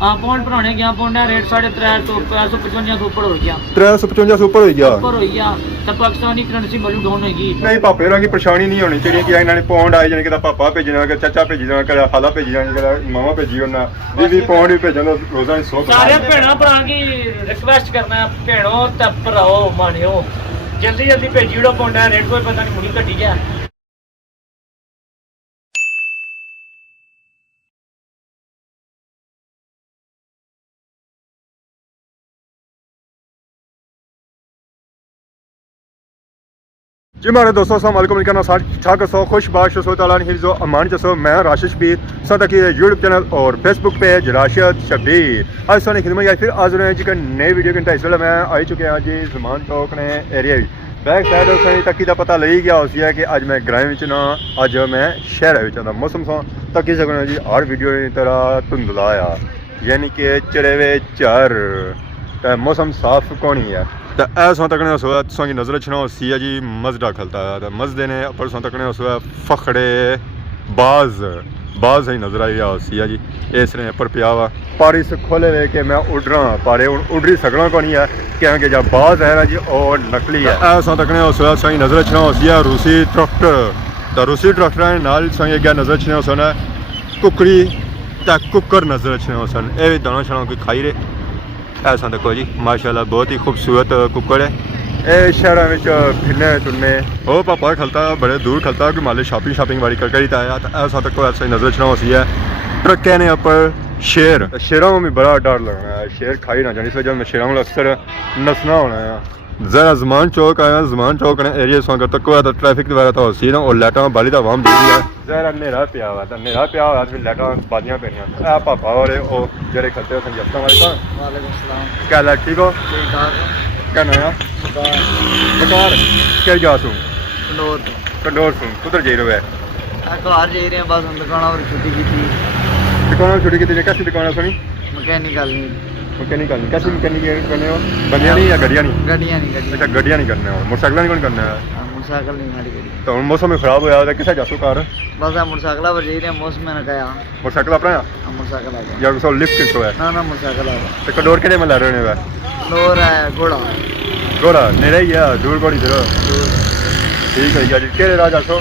हाँ पौंड भराने गया पौंड का रेट 355 तो ऊपर हो गया 355 से ऊपर हो गया ऊपर हो गया तो पाकिस्तानी करंसी वैल्यू डाउन होगी नहीं पापे होਰਾਂ की परेशानी नहीं होनी चाहिए कि इन्होंने पौंड आए जाने कि पापा भेजना कि चाचा भेजना कि खाला भेजना कि मामा भेजी होना भी पौंड भी भेजना रोजा 100 सारे भैणों भरा की रिक्वेस्ट करना भैणों ते भराओ मानियो जल्दी जल्दी भेजी ओड़ो पौंड का रेट कोई पता नहीं मुड़ी घटी गया जी मेरे दोस्तों अस्सलाम वालेकुम इनका साथ ठाक सो खुश बाश सो ताला हिफ्ज़ो अमान जसो मैं राशिद शबीर साथ की यूट्यूब चैनल और फेसबुक पेज राशिद शबीर आज सोने खिदमत आई फिर आज जी का नए वीडियो के इस वेले मैं आई चुके हैं जी ज़मान चौक ने एरिया बैक साइड सही तकी का पता लगी गया उसी है कि अज मैं ग्रां में ना अज मैं शहर में मौसम सो तकी सकना जी हर वीडियो की तरह धुंधला आ यानी कि चढ़े चर मौसम साफ कौन है तो ऐसा तकने की नज़र छना सी है जी मजडा खलता है तो मजदे ने अपर सो तकने फखड़े बाज बाज ही नज़र आई रहा सी है जी इसने पर पिया हुआ पारी से खोले हुए कि मैं उड़ रहा पारे उड़ ही सकना को नहीं है क्योंकि जब बाज है ना जी और नकली है ऐसा तकने सही नज़र छना सी है रूसी ट्रैक्टर तो रूसी ट्रैक्टर नाल सही क्या नज़र छना सोना कुकड़ी तो कुकर नज़र छना सन ये दाना छना कोई खाई रहे ऐसा देखो जी माशाल्लाह बहुत ही खूबसूरत कुकड़ है ये शहर में फिरने तुरने ओ पापा खलता बड़े दूर खलता कि माले शॉपिंग वाली कर ही आया तो ऐसा तक ऐसा नजर चना होती है ट्रक कहने पर शेर शेरों में भी बड़ा डर लगना है शेर खाई ना जाने इस वजह में शेरों में अक्सर नसना होना है जरा ज़मान चौक आया ज़मान चौक ने एरिया सो तक तो ट्रैफिक वगैरह तो होती ना और लाइटा बाली तो वाम दी है जरा नेरा पिया हुआ था नेरा पिया हुआ फिर लाइटा बादियाँ पेनिया पापा और जरे खलते हो संजय वालेकुम सलाम क्या लाइट ठीक हो ठीक ठाक क्या नया बेकार क्या जा तू कंडोर तो कंडोर सुन कुधर जा रहे घर जा रहे हैं बस हम दुकान और छुट्टी की थी दुकान छुट्टी की कैसी दुकान सुनी मैकेनिकल मैकेनिकल कैसी मैकेनिक करने हो बंदियां नहीं या गड्डियां नहीं गड्डियां अच्छा गड्डियां नहीं करने हो मोटरसाइकिल नहीं कौन करना है मोटरसाइकिल नहीं हमारी गड्डी तो मौसम खराब होया है किसे जासो कार बस मोटरसाइकिल पर जा रहे हैं मौसम में गया मोटरसाइकिल अपना है मोटरसाइकिल आ गया या सो लिफ्ट तो है ना मोटरसाइकिल आ गया तो कंडोर के में ला रहे हो कंडोर है घोड़ा घोड़ा नेरे ही है दूर घोड़ी जरा ठीक है यार केरे राज आसो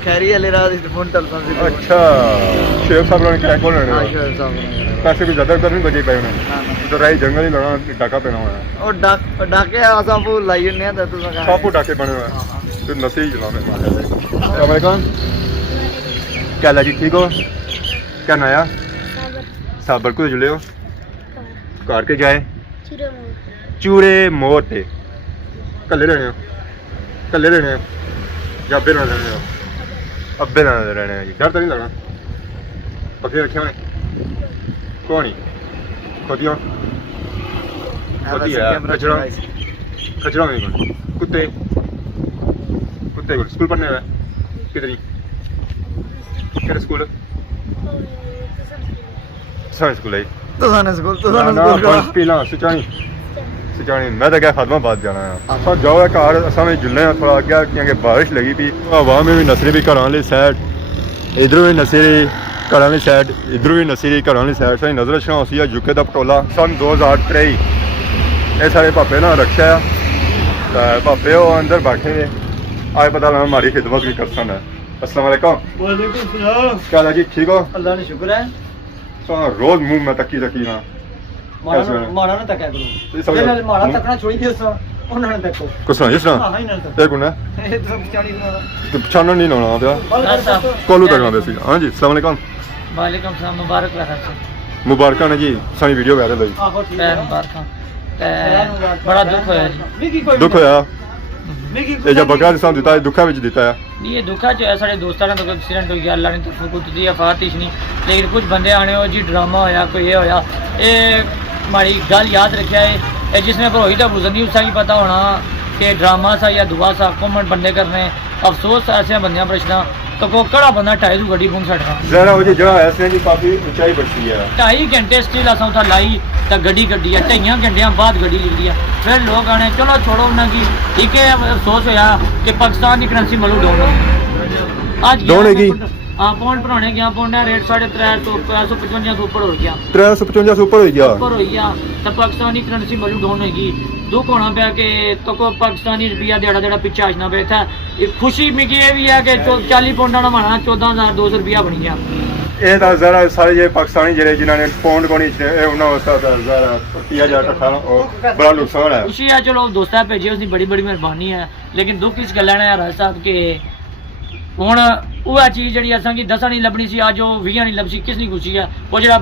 खैरी वाले रात फोन टेलीफोन से अच्छा शेख साहब ने क्या कौन हां शेख साहब पैसे भी ज्यादा नहीं बजे पे तो राई जंगल ही लड़ा डाका पेना हुआ है और डाके आसा वो लाई ने तो तुसा सापू डाके बने हुए हैं तो नसी जला में अस्सलाम वालेकुम क्या ला जी ठीक हो क्या नया साबर को जुले हो कार के जाए चूड़े मोड़ पे कल्ले रहने हो कल्ले रहने हो या अब्बे ना रहने हो अब्बे ना रहने हैं डर तो नहीं लगना बकरी रखे हुए कौन ही खोतियों खोती है कचरा कचरा में कौन कुत्ते कुत्ते को स्कूल पढ़ने में कितनी कितने स्कूल सारे स्कूल है तो साने स्कूल पीला सिचानी मैं तो क्या खादमाबाद जाना है सर जाओ घर असा में जुलने थोड़ा अग्गे क्योंकि बारिश लगी पी हवा में भी नसरी भी घर वाली साइड इधरों भी नसरी घर वाली साइड इधरों भी नसरी घर वाली साइड से नजर छा होती है यूके का पटोला सन 2023 ये सारे पापे ना रक्षा है पापे वो अंदर बैठे हुए आज पता लगा हमारी खिदमत भी कर सन है अस्सलाम वालेकुम क्या जी ठीक हो अल्लाह ने शुक्र है तो रोज मुंह में तकी ना मारा ना तका करो ये मारा तकना छोड़ी दियो सा उन्होंने देखो कुछ ना जिस ना हां ही ना एक गुना ये तो चाणी ना तो पछाणन नहीं होना पिया कोलू तकना बेसी हां जी अस्सलाम वालेकुम वालेकुम सलाम मुबारक रहा मुबारक ने जी सारी वीडियो वायरल हुई मुबारक बड़ा दुख होया जी दुख होया ये जब बकरा जिसम दिता है दुखा विच दिता है ये दुखा जो है सारे दोस्तां ने तो एक्सीडेंट हो गया अल्लाह ने तो कुछ दी आफत ही नहीं लेकिन कुछ बंदे आने हो जी ड्रामा होया कोई ये होया ये हमारी गल याद रखा है जिसने भरोई का गुजरनी उसका भी पता होना कि ड्रामा सा या दुआ सा कॉमेंट बंदे करने अफसोस ऐसे बंदियां प्रश्न तो को कड़ा बंदा ढाई तू गड्डी घूम सकता जरा वो जगह ऐसे जी काफी ऊंचाई बढ़ती है 2.5 घंटे स्टिल असा उठा लाई तो गड्डी कड्डी है 2.5 घंटिया बाद गड्डी निकली है फिर लोग आने चलो छोड़ो उन्हें की ठीक है अफसोस होया कि पाकिस्तान की करेंसी मलू डाउन आज डाउन होगी हाँ पौंड भराने गया पौंड रेट 350 ਤੋਂ ਉੱਪਰ ਹੋ ਗਿਆ 355 ऊपर हो गया ਉੱਪਰ ਹੋ ਗਿਆ ਤਾਂ ਪਾਕਿਸਤਾਨੀ ਕਰੰਸੀ ਵੈਲਿਊ ਡਾਊਨ ਹੋਏਗੀ ਦੁੱਖ ਹੋਣਾ ਪਿਆ ਕਿ ਤੱਕੋ ਪਾਕਿਸਤਾਨੀ ਰੁਪਿਆ ਜਿਹੜਾ ਪਿੱਛੇ ਆਜਣਾ ਪਿਆ ਇੱਥੇ ਇਹ ਖੁਸ਼ੀ ਮਿਗੀ ਇਹ ਵੀ ਹੈ ਕਿ 40 ਪੌਂਡਾਂ ਦਾ ਮਾਣਾ 14200 ਰੁਪਿਆ ਬਣੀ ਗਿਆ ਇਹ ਤਾਂ ਜ਼ਰਾ ਸਾਰੇ ਜਿਹੜੇ ਪਾਕਿਸਤਾਨੀ ਜਿਹੜੇ ਜਿਨ੍ਹਾਂ ਨੇ ਪੌਂਡ ਕੋਣੀ ਇਹ ਉਹਨਾਂ ਵਾਸਤੇ ਤਾਂ ਜ਼ਰਾ 30000 ਟੱਕਾ ਉਹ ਬੜਾ ਨੁਕਸਾਨ ਹੈ ਖੁਸ਼ੀ ਹੈ ਚਲੋ ਦੋਸਤਾਂ ਭੇਜੇ ਉਸਦੀ ਬੜੀ ਬੜੀ ਮਿਹਰਬਾਨੀ ਹੈ ਲੇਕਿਨ ਦੁੱਖ ਇਸ ਗੱਲਾਂ ਨੇ ਰਾਜ ਸਾਹਿਬ ਕਿ ਹੁਣ ਉਹ ਚੀਜ਼ ਜਿਹੜੀ ਅਸਾਂ ਕੀ ਦੱਸਣ ਨਹੀਂ ਲੱਭਣੀ ਸੀ ਅੱਜ ਉਹ 20 ਨਹੀਂ ਲੱਭੀ ਕਿਸ ਨਹੀਂ ਖੁਸ਼ੀ ਹੈ ਉਹ ਜਿਹੜਾ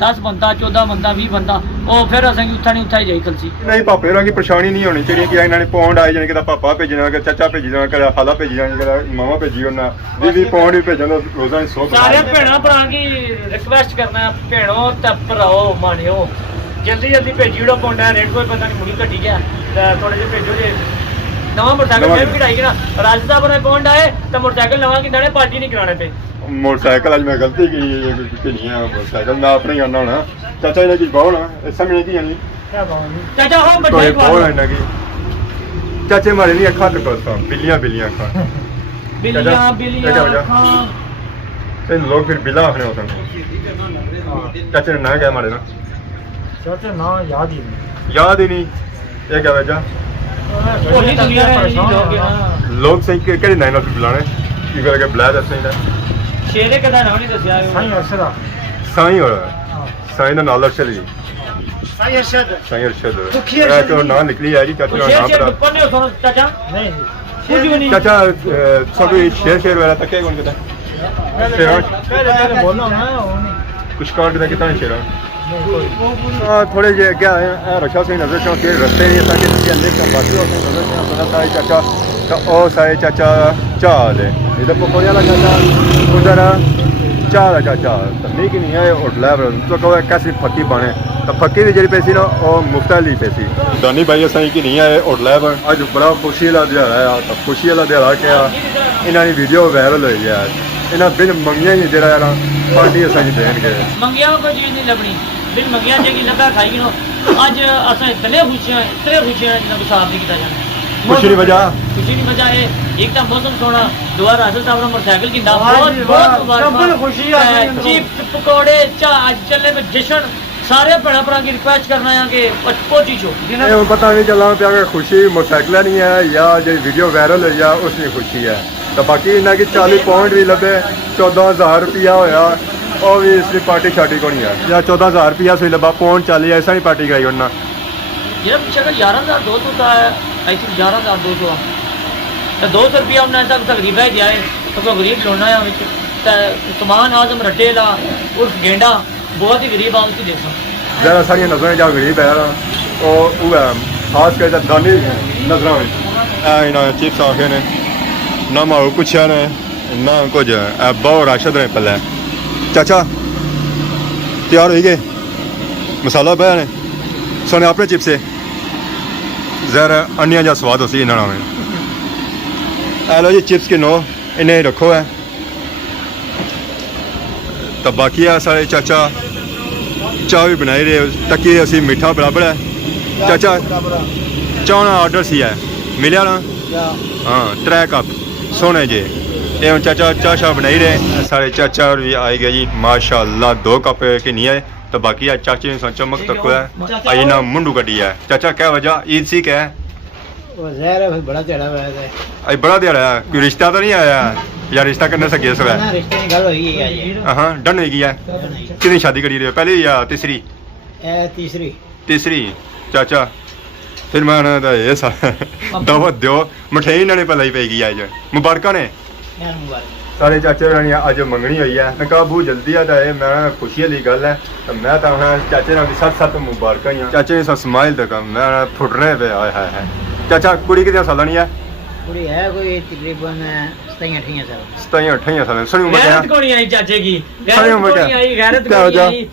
10 ਬੰਦਾ 14 ਬੰਦਾ 20 ਬੰਦਾ ਉਹ ਫਿਰ ਅਸਾਂ ਕੀ ਉੱਥਾ ਨਹੀਂ ਉੱਥਾ ਹੀ ਜਾਈ ਖਲਸੀ ਨਹੀਂ ਭਾਪੇ ਹੋਰਾਂ ਦੀ ਪਰੇਸ਼ਾਨੀ ਨਹੀਂ ਹੋਣੀ ਚਾਹੀਦੀ ਕਿ ਇਹਨਾਂ ਨੇ ਪੌਂਡ ਆਏ ਜਾਣੀ ਕਿ ਪਾਪਾ ਭੇਜਣਾ ਕਿ ਚਾਚਾ ਭੇਜਣਾ ਕਿ ਖਾਲਾ ਭੇਜਣਾ ਕਿ ਮਾਮਾ ਭੇਜੀ ਉਹਨਾਂ 20 ਪੌਂਡ ਵੀ ਭੇਜਣ ਦਾ ਰੋਜ਼ਾਨਾ 100 ਸਾਰੇ ਭੈਣਾਂ ਭਰਾ ਕੀ ਰਿਕਵੈਸਟ ਕਰਨਾ ਭੈਣੋ ਤੇ ਭਰਾਓ ਮਾਣਿਓ ਜਲਦੀ ਜਲਦੀ ਭੇਜੀ ਜਿਹੜਾ ਪੌਂਡਾ ਰੇਟ ਕੋਈ ਪਤਾ ਨਹੀਂ ਮੁੜੀ ਘਟੀ ਗਿਆ ਤੇ ਥੋੜੇ ਜਿਹਾ ਭੇਜੋ ਜੇ ਨਵਾਂ ਮੋਟਰਸਾਈਕਲ ਫਿਰ ਵੀ ਕਢਾਈ ਕਿ ਨਾ ਰਾਜਸਥਾਨ ਬਣੇ ਪੌਂਡ ਆਏ ਤਾਂ ਮੋਟਰਸਾਈਕਲ ਨਵਾਂ ਕਿੰਨਾ ਨੇ ਪਾਰਟੀ ਨਹੀਂ ਕਰਾਣੇ ਪਏ मोटरसाइकिल आज मैं गलती की नहीं है मोटरसाइकिल मैं अपने करना होना चाचा ने की बहुत ना समझ नहीं यानी ਚਾਚਾ ਹੋ तो ਬੱਚੇ बहुत है ना की चाचे हमारे नहीं अखा तो करता बिल्लियां बिल्लियां अखा ਬਿੱਲੀਆਂ चाचा ਬਿੱਲੀਆਂ बजा इन लोग फिर बिल्ला आखने होते हैं चाचे ने ना क्या हमारे ना ਚਾਚਾ ਨਾ ਯਾਦ ਹੀ ਨਹੀਂ याद ही नहीं ये क्या वजह ਭੋਲੀ ਦੁਨੀਆ ਪਰੇਸ਼ਾਨ लोग सही केड़े नाम नाल बुलाने की करके बुलाया दस नहीं ਸ਼ੇਰੇ ਕਦਾ ਨਾਮ ਨਹੀਂ ਦੱਸਿਆ ਸਾਈਂ ਅਰਸ਼ਦ साईं और साईं ਦਾ ਨਾਲ ਅਰਸ਼ਦ ਜੀ ਸਾਈਂ ਅਰਸ਼ਦ ਸਾਈਂ ਅਰਸ਼ਦ ਇਹ ਤੋਂ ਨਾਂ ਨਿਕਲੀ ਆ ਜੀ ਚਾਚਾ ਦਾ ਨਾਮ ਪਤਾ ਕੋਨੇ ਸੁਣ ਚਾਚਾ ਨਹੀਂ ਕੁਝ ਵੀ ਨਹੀਂ ਚਾਚਾ ਸਭੀ ਸ਼ੇਰ ਵਾਲਾ ਤੱਕੇ ਕੋਣ ਕਿਤਾ ਪਹਿਲੇ ਬੋਲਣਾ ਨਾ ਉਹ ਨਹੀਂ ਕੁਛ ਕਾਰਡ ਦਾ ਕਿਤਾ ਸ਼ੇਰਾ ਥੋੜੇ ਜਿਹੇ ਅੱਗੇ ਆਏ ਆ ਰਸ਼ਾ ਸਿੰਘ ਨਜ਼ਰ ਚੋਂ ਕਿ ਰਸਤੇ ਨਹੀਂ ਤਾਂ ਕਿ ਅੰਦਰ ਤੋਂ ਬਾਕੀ ਹੋ ਕੇ ਨਜ਼ਰ ਨਹੀਂ ਆਉਂਦਾ ਤਾਂ ਚਾਚਾ ਤਾਂ ਉਹ ਸਾਰੇ ਚਾਚਾ ਚਾਹ ਦੇ ਇਹਦਾ ਪਕੋੜੇ ਵਾਲਾ ਚਾਚਾ ਉਧਰ ਚਾਹ ਦਾ ਚਾਚਾ ਤਾਂ ਨਹੀਂ ਕਿ ਨਹੀਂ ਹੈ ਹੋਟਲ ਹੈ ਤਾਂ ਕੋਈ ਕੈਸੀ ਫੱਕੀ ਬਣੇ ਤਾਂ ਫੱਕੀ ਦੀ ਜਿਹੜੀ ਪੈਸੀ ਨਾ ਉਹ ਮੁਫਤ ਲਈ ਪੈਸੀ ਦਾਨੀ ਭਾਈ ਅਸਾਂ ਕਿ ਨਹੀਂ ਆਏ ਹੋਟਲ ਹੈ ਅੱਜ ਬੜਾ ਖੁਸ਼ੀ ਵਾਲਾ ਦਿਹਾੜਾ ਆ ਤਾਂ ਖੁਸ਼ੀ ਵਾਲਾ ਦਿਹਾੜਾ ਕਿ ਇਹਨਾਂ ਦੀ ਵੀਡੀਓ ਵਾਇਰਲ ਹੋਈ ਹੈ ਇਹਨਾਂ ਬਿਨ ਮੰਗੀਆਂ ਹੀ ਜਿਹੜਾ ਯਾਰ ਪਾਰਟੀ ਅਸਾਂ ਜੀ ਦੇਣਗੇ ਮੰਗਿਆ ਕੋਈ ਚੀਜ਼ ਨਹੀਂ ਲੱਭਣੀ ਬਿਨ ਮੰਗਿਆ ਜੇ ਕੀ ਲੱਗਾ ਖਾਈ ਨੂੰ ਅੱਜ ਅਸਾਂ ਇਤਨੇ ਖੁਸ਼ੀਆਂ ਜਿੰਨਾ ਹਿਸਾਬ ਨਹੀਂ ਕੀਤਾ ਜਾਂਦਾ ਖੁਸ਼ੀ ਦੀ ਵਜ੍ਹਾ ਇਹ ਇੱਕ ਤਾਂ ਮੌਸਮ ਸੋਹਣਾ ਦੁਆ ਰਾਜਾ ਸਾਹਿਬ ਦਾ ਮੋਟਰਸਾਈਕਲ ਕਿੰਨਾ ਬਹੁਤ ਖੁਸ਼ੀ ਆ ਚਿਪਸ ਪਕੌੜੇ ਚਾਹ ਅੱਜ ਚੱਲੇ ਵਿੱਚ ਜਸ਼ਨ ਸਾਰੇ ਭੈਣਾਂ ਭਰਾ की रिक्वेस्ट करना है कि पहुंची छो ਇਹ ਹੁਣ ਪਤਾ ਨਹੀਂ ਚੱਲਣਾ ਪਿਆ ਕਿ ਖੁਸ਼ੀ ਮੋਟਰਸਾਈਕਲ ਨਹੀਂ ਹੈ ਜਾਂ ਜਿਹੜੀ ਵੀਡੀਓ ਵਾਇਰਲ ਹੋਈ ਆ ਉਸ ਦੀ ਖੁਸ਼ੀ ਹੈ ਤਾਂ ਬਾਕੀ ਇਹਨਾਂ ਕੀ 40 ਪੌਂਡ ਵੀ ਲੱਭੇ 14000 ਰੁਪਿਆ ਹੋਇਆ ਉਹ ਵੀ ਇਸ ਦੀ ਪਾਰਟੀ ਛਾਟੀ ਕੋਣੀ ਆ ਜਾਂ 14000 ਰੁਪਿਆ ਸੋਈ ਲੱਭਾ ਪੌਂਡ 40 ਐਸਾ ਹੀ ਪਾਰਟੀ ਕਰਾਈ ਉਹਨਾਂ ਜਿਹੜਾ ਪਿੱਛੇ 11200 ਦਾ ਹੈ आई थिंक 11200 तो 200 रुपया उन्हें ऐसा कुछ गरीब है गया है तो कोई गरीब लोना है तो समान आजम रटेला उर्फ गेंडा बहुत ही गरीब आदमी देख ज़रा सारियां नजरें जा गरीब है वो खास कर दानी नजर में ना चिप्स आखे ने ना मारू पुछया ने ना कुछ बहुत राशद ने पल्ले चाचा तैयार हो गए मसाला पाया ने सोने अपने चिप्स से ਜ਼ਰ ਅੰਨਿਆਂ ਦਾ ਸਵਾਦ ਅਸੀਂ ਇਹਨਾਂ ਨਾਲ ਆ ਲੋ ਜੀ ਚਿਪਸ ਕਿਨੋ ਇਹਨੇ ਰੱਖੋ ਹੈ ਤਾਂ ਬਾਕੀ ਆ ਸਾਰੇ ਚਾਚਾ ਚਾਹ ਵੀ ਬਣਾਈ ਰਹੇ ਤੱਕੀ ਅਸੀਂ ਮਿੱਠਾ ਬਰਾਬਰ ਹੈ ਚਾਚਾ ਚਾਹ ਦਾ ਆਰਡਰ ਸੀ ਹੈ ਮਿਲਿਆ ਨਾ ਹਾਂ 3 ਕੱਪ ਸੋਹਣੇ ਜੇ ਇਹ ਹੁਣ ਚਾਚਾ ਚਾਹ ਬਣਾਈ ਰਹੇ ਸਾਰੇ ਚਾਚਾ ਵੀ ਆਏ ਗਏ ਜੀ ਮਾਸ਼ਾਅੱਲਾ 2 ਕੱਪ ਕਿ ਨਹੀਂ ਆਏ तो बाकी आज चाचे ने चमक तक है आई ना मुंडू कटी है चाचा क्या वजह ईद सी क्या है वो ज़हर है भाई बड़ा तेड़ा हुआ है आज बड़ा दिहाड़ा है कोई रिश्ता तो नहीं आया या रिश्ता करने से गेस हुआ ना रिश्ते की गल हुई है ये हाँ डन हो गया कितनी शादी करी रही है पहली या तीसरी तीसरी चाचा फिर मैं ये दावत दो मठियाई इन्होंने पहले ही पेगी आज मुबारक ने ਸਾਰੇ ਚਾਚੇ ਹੋਰਾਂ ਨੇ ਅੱਜ ਮੰਗਣੀ ਹੋਈ ਹੈ ਮੈਂ ਕਿਹਾ ਬੂ ਜਲਦੀ ਆ ਜਾਏ ਮੈਂ ਖੁਸ਼ੀ ਵਾਲੀ ਗੱਲ ਹੈ ਤਾਂ ਮੈਂ ਤਾਂ ਹੁਣ ਚਾਚੇ ਨਾਲ ਵੀ ਸੱਤ ਮੁਬਾਰਕਾਂ ਹੀ ਆ ਚਾਚੇ ਨੇ ਸਮਾਈਲ ਤੱਕ ਮੈਂ ਫੁੱਟਣੇ ਪਏ ਆਏ ਹੈ ਚਾਚਾ ਕੁੜੀ ਕਿੰਨੇ ਸਾਲਾਂ ਦੀ ਹੈ ਕੁੜੀ ਹੈ ਕੋਈ ਤਕਰੀਬਨ 27-28 ਸਾਲ ਸੁਣੀ ਉਮਰ ਗੈਰਤ ਕੋਣੀ ਆਈ ਚਾਚੇ ਕੀ ਸਾਰੀ ਉਮਰ ਕੋਣੀ ਆਈ ਗੈਰਤ ਕੋਣੀ ਆਈ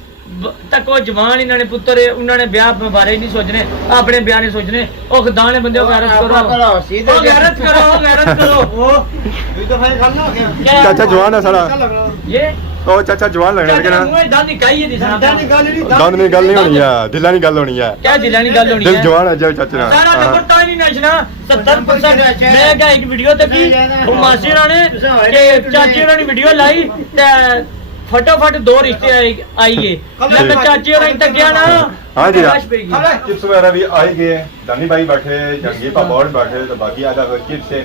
ਤੱਕੋ ਜਵਾਨ ਇਹਨਾਂ ਨੇ ਪੁੱਤਰ ਉਹਨਾਂ ਨੇ ਵਿਆਹ ਬਾਰੇ ਨਹੀਂ ਸੋਚਣੇ ਆਪਣੇ ਵਿਆਹ ਨਹੀਂ ਸੋਚਣੇ ਉਹ ਖਦਾਨੇ ਬੰਦੇ ਉਹ ਗੈਰਤ ਕਰੋ ਗੈਰਤ ਕਰੋ वो भी तो भाई खाना हो गया चाचा जवान है सारा ये ਉਹ ਚਾਚਾ ਜਵਾਨ ਲੱਗਣਾ ਚਾਚਾ ਲੇਕਿਨ ਮੂੰਹ ਦੰਦ ਨਿਕਾਈ ਹੈ ਦਿਸਣਾ ਦੰਦ ਦੀ ਗੱਲ ਨਹੀਂ ਦੰਦ ਨਹੀਂ ਗੱਲ ਨਹੀਂ ਹੋਣੀ ਆ ਦਿਲਾਂ ਦੀ ਗੱਲ ਹੋਣੀ ਆ ਕਿਆ ਦਿਲਾਂ ਦੀ ਗੱਲ ਹੋਣੀ ਦਿਲ ਹੈ ਜਵਾਨ ਆ ਜਾਵੇ ਚਾਚੇ ਨਾਲ ਸਾਰਾ ਨੰਬਰ ਤਾਂ ਹੀ ਨਹੀਂ ਨੱਚਣਾ 70% ਮੈਂ ਕਿਹਾ ਇੱਕ ਵੀਡੀਓ ਤੇ ਕੀ ਉਹ ਮਾਸੀ ਹੋਣਾ ਨੇ ਕਿ ਚਾਚੀ ਹੋਣਾ ਨੇ ਵੀਡੀਓ ਲਾਈ ਤੇ ਫਟਾਫਟ ਦੋ ਰਿਸ਼ਤੇ ਆਈਏ ਮੈਂ ਤਾਂ ਚਾਚੀ ਹੋਣਾ ਨੇ ਤੱਕਿਆ ਨਾ हाँ जी ਲਾਸ਼ ਪੈ ਗਈ चिप्स वगैरह भी आए गए दानी भाई बैठे जंगी पापा और बैठे तो बाकी आधा चिप्स है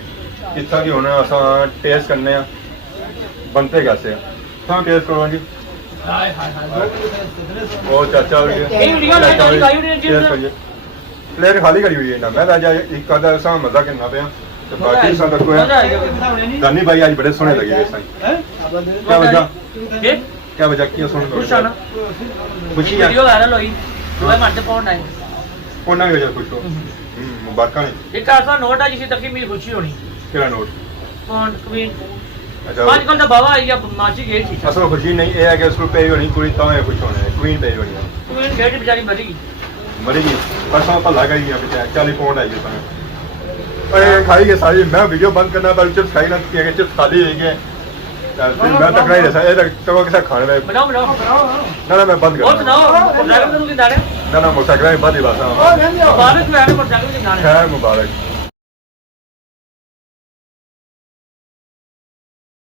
किस तरह की होना असा टेस्ट करने बनते कैसे हाँ टेस्ट करो जी ਹਾਏ ਹਾਏ ਹਾਏ वो चाचा हो गए ਇਹ ਵੀਡੀਓ ਲਾਈ ਤਾਂ ਲਾਈ ਹੋਣੀ टेस्ट करिए प्लेट खाली करी हुई है ना मैं राजा एक आधा सा मजा करना पे तो बाकी सब रखो है दानी भाई आज बड़े सोने लगे हुए साईं क्या वजह ਇਹ क्या वजह क्यों सोने ਖੁਸ਼ ਆ ਨਾ खुशी है ਵੀਡੀਓ ਵਾਇਰਲ ਹੋਈ ਦੋਵੇਂ ਮੱਟ ਪਾਉਣ ਆਏ ਉਹਨਾਂ ਦੀ ਵਜ੍ਹਾ ਖੁਸ਼ ਹੋ ਮੁਬਾਰਕਾਂ ਨੇ ਇੱਕ ਐਸਾ ਨੋਟ ਆ ਜਿਸੇ ਤੱਕ ਮੇਰੀ ਖੁਸ਼ੀ ਹੋਣੀ ਕਿਹੜਾ ਨੋਟ ਫੌਂਟ ਕਵੀਨ ਅੱਛਾ ਅੱਜ ਕੱਲ ਦਾ ਬਾਬਾ ਆਈ ਆ ਮਾਚੀ ਗਈ ਸੀ ਅਸਲ ਖੁਸ਼ੀ ਨਹੀਂ ਇਹ ਹੈ ਕਿ ਉਸਨੂੰ ਪਈ ਹੋਣੀ ਪੂਰੀ ਤਾਂ ਇਹ ਖੁਸ਼ ਹੋਣਾ ਹੈ ਕੁਈਨ ਪਈ ਹੋਣੀ ਹੈ ਕਵੀਨ ਗਈ ਵਿਚਾਰੀ ਮਰੀ ਗਈ ਮਰੀ ਗਈ ਪਰਸੋਂ ਭੱਲਾ ਗਈ ਗਿਆ ਬਚਾ 40 ਪਾਉਂਡ ਆਈ ਹੈ ਪਰ ਖਾਈ ਗਏ ਸਾਰੀ ਮੈਂ ਵੀਡੀਓ ਬੰਦ ਕਰਨਾ ਪਰ चिप्स खाई ना कि चिप्स खाली रह गए मैं तक नहीं रहा ये तो कैसा खाने में ਬਣਾਓ ਬਣਾਓ ना मैं बंद ਉਹ कर ਬਣਾਓ ਡਰਾਈਵਰ ਨੂੰ ਕਿਦਾਂ ਨੇ ना मोटरसाइकिल में बंद ही बस ਬਾਰਿਸ਼ में आने पर जाकर दिखाने खैर मुबारक